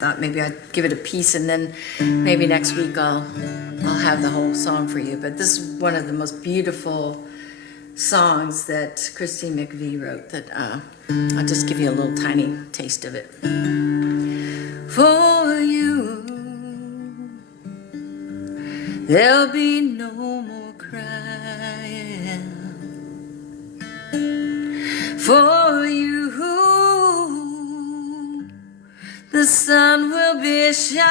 Thought maybe I'd give it a piece, and then maybe next week I'll have the whole song for you. But this is one of the most beautiful songs that Christine McVie wrote. That I'll just give you a little tiny taste of it. For you, there'll be no more crying. For you, the sun will be shining,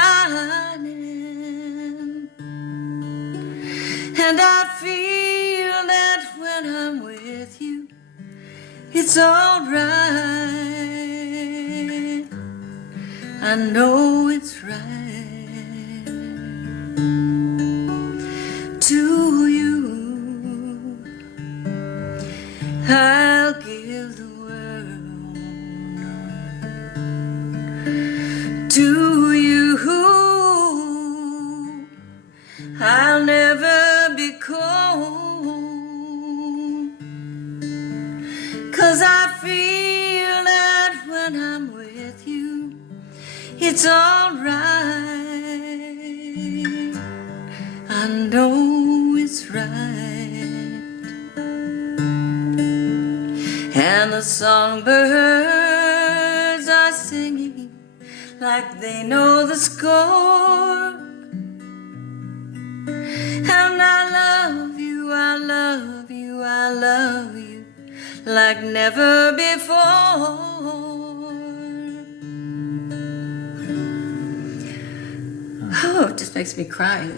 and I feel that when I'm with you, it's all right. I know it's right. To you, I'll give the world. To you, I'll never be cold, 'cause I feel that when I'm with you, it's all right. I know it's right. And the songbirds are singing like they know the score. And I love you, I love you, I love you like never before. Oh, it just makes me cry.